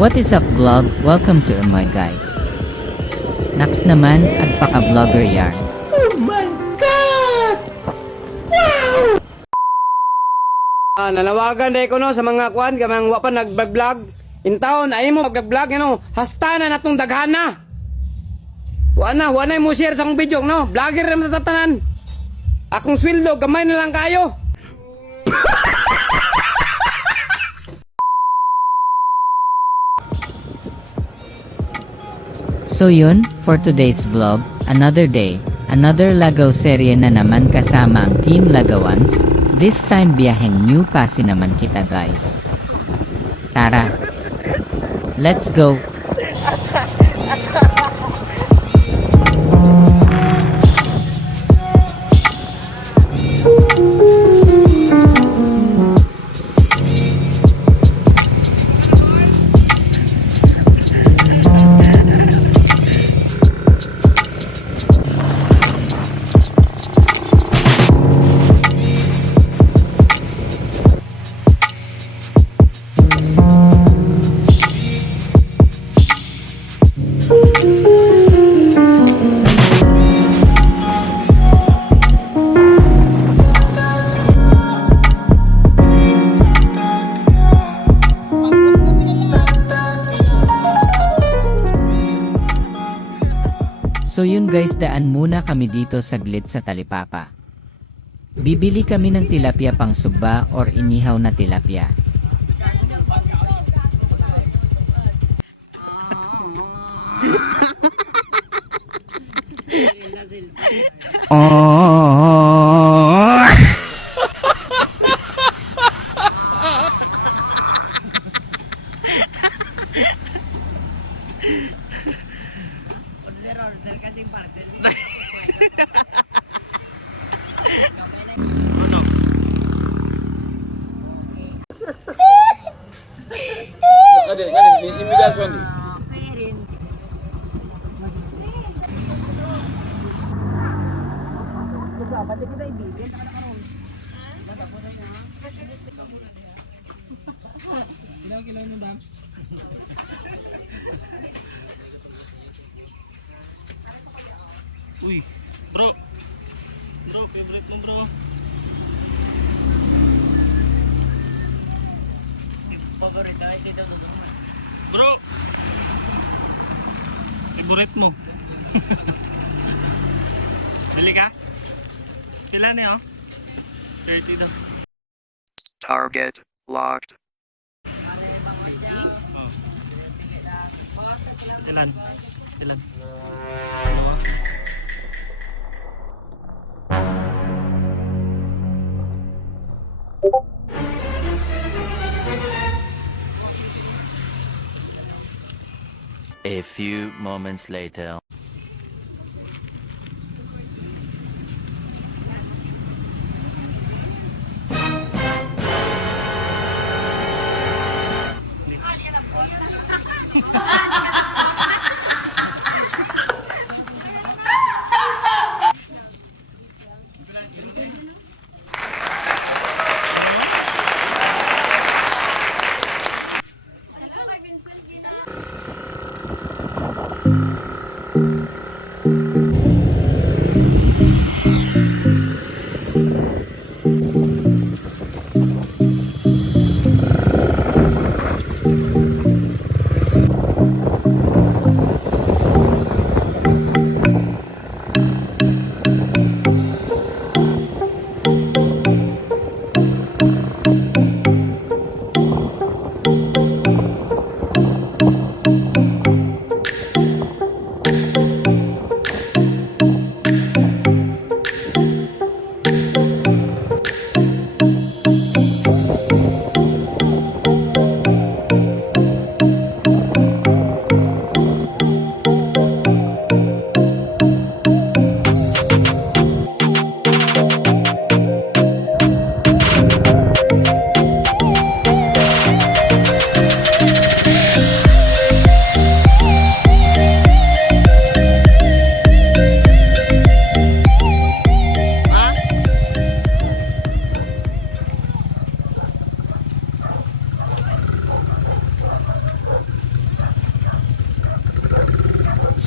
What is up vlog? Welcome to my guys. Next naman, agpaka-vlogger yarn. Oh my God! Wow! Nanawagan dahil ko no sa mga kuan, kamang wapan nag-vlog. In taon, ay mo mag-vlog, hasta na natong daghana. Wala mo share sa akong video, no? Vlogger na matatanan. Akong sweldo, gamay na lang kayo. So yun, for today's vlog, another day, another Lagaw serye na naman kasama ang Team Lagawans. This time biyaheng New Pasay naman kita guys. Tara! Let's go! So yun guys, daan muna kami dito saglit sa Talipapa. Bibili kami ng tilapia pang sugba or inihaw na tilapia. Order kasing parcel. Kan, imigrasyon di. Rin. Pati kita ibigin. Ilang kilo mo dam? Uy, bro. Bro, favorite mo bro. Paborito ay dito doon. Bro. Favorite mo. Bili ka? Pila niya oh? 30 daw. Target locked. Oh. Ilan? Ilan? A few moments later.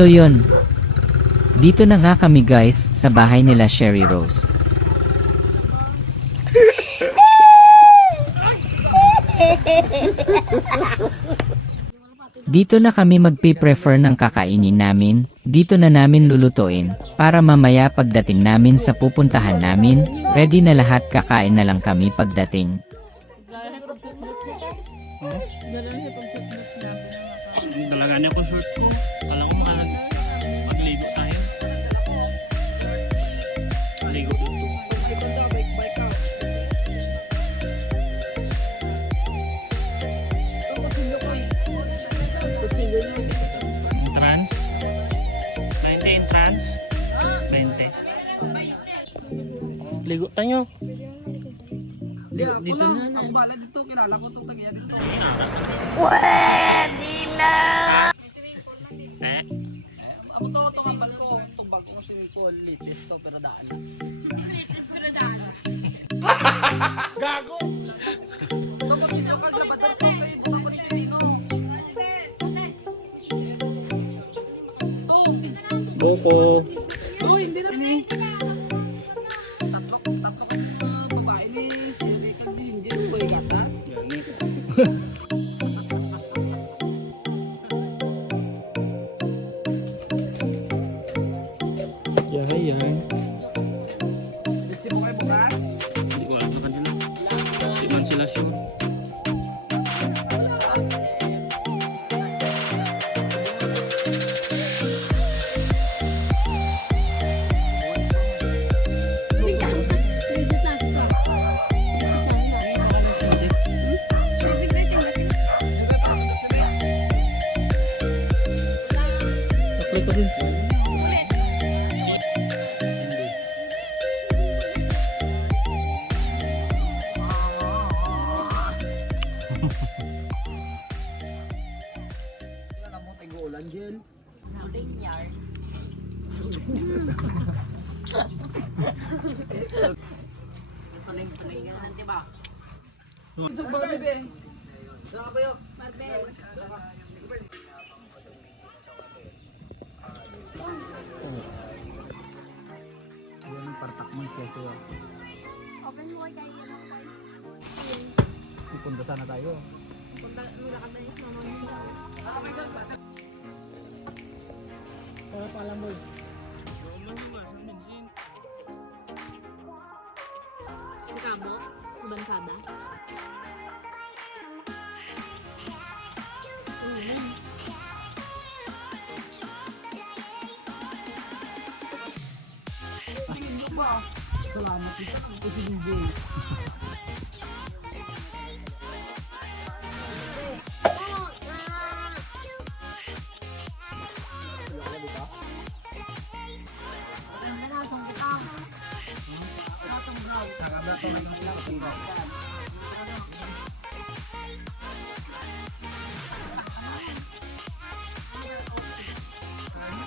So yun. Dito na nga kami guys sa bahay nila Sherry Rose. Dito na kami magpi-prefer ng kakainin namin, dito na namin lulutuin, para mamaya pagdating namin sa pupuntahan namin, ready na lahat kakain na lang kami pagdating. Dalaga niya po short ko. Kala ko magligo tayo. Maligo. Trans? 20 in trans? 20. Ligo tayo. Dito na. Ang bala dito, kilala ko itong tagiya dito. Eh? Amo to kapal ko, itong bagong swimming pool, latest to, pero daan lang. Gago! Ito ko sinyo ka, labador ko, kay buka ko ni Pipino. Boko. Oh, hindi na ni. Tatlo babae ni Siri kag Dinjin, boy gatas. Yan. Bitsi mo kayo bukas. Hindi ko alam sa kanila. Iban sila sure. Apply ko rin. Alam mo, tigulan dyan. Isog ba kami, be? Saan ka ba yun? Yan ang partak mo, keso. Open mo kay kayo ng card. Ipunta sana tayo. Punta, maglakad na yung mama mo. Kamo? Bansada? Salamat ito. Ito yung bin.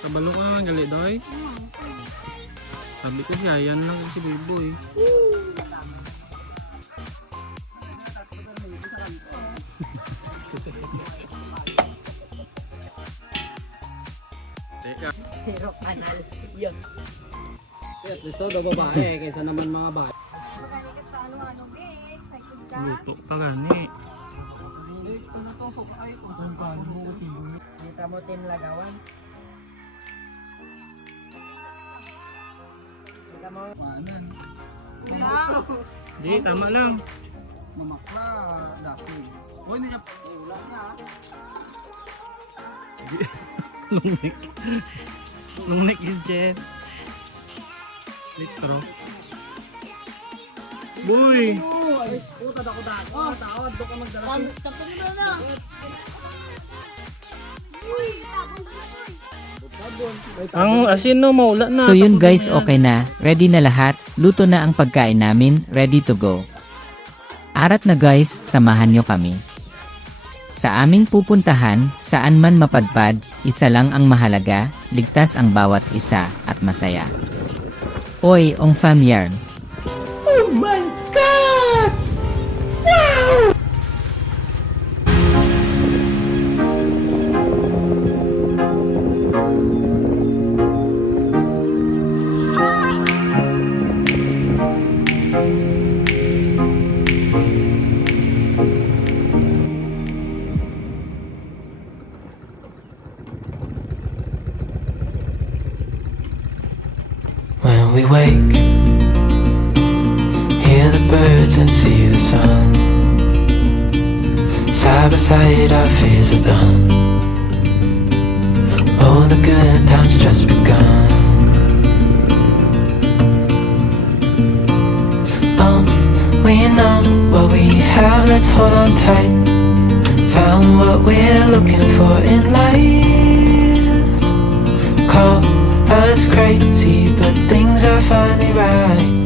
Kabalo ka naman gali doy. Sabi ko siya, yan lang si Biboy. Teka. At least daw babae kaysa naman mga babae. Magalikat sa ano-ano, be. Excited ka? Luto pa gani. Ano to? Ay, kung paano mo kasi kita mo tinlagawan. Kita mo. Wanan. Di, tama lang. Mamakla. Dati. Hoy, niya. Wala niya. Lungnik. Lungnik is jet. Litro. Boy! Utad ako dako. Tawad do ka magdala. Tapos mo na. Uy, tapon na na. Ang asin no, maula na. So yun Tapos guys, na yan. okay na, ready na lahat, luto na ang pagkain namin, ready to go. Arat na guys, samahan nyo kami. Sa aming pupuntahan, saan man mapadpad, isa lang ang mahalaga, ligtas ang bawat isa, at masaya. Oy, ong fam yarn. Oh my God! Wow! birds and see the sun. Side by side our fears are done. All the good times just begun. We know what we have, let's hold on tight. Found what we're looking for in life. Call us crazy, but things are finally right.